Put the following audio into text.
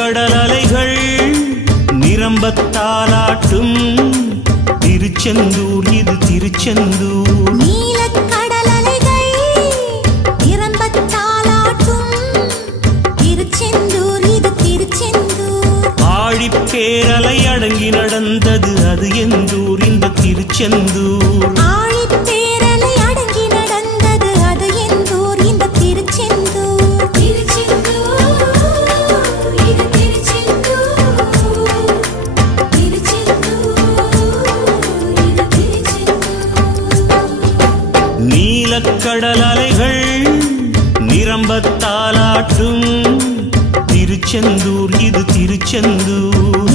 நீலக்கடல் அலைகள் நிரம்பத்தாலாட்டும் திருச்செந்தூர் இது திருச்செந்தூர். நீலக்கடல் அலைகள் நிரம்பத்தாலாட்டும் திருச்செந்தூர் இது திருச்செந்தூர். ஆழிப்பேரலை அடங்கி நடந்தது அது எந்தூர் இந்த திருச்செந்தூர். ஆழிப்பேரலை அடங்கி நடந்தது அது எந்தூர் இந்த திருச்செந்தூர். திருச்செந்தூர் இது திருச்செந்தூர். திருச்செந்தூர் இது திருச்செந்தூர். நீலக்கடல் அலைகள் நிரம்பத்தாலாட்டும் திருச்செந்தூர் இது திருச்செந்தூர்.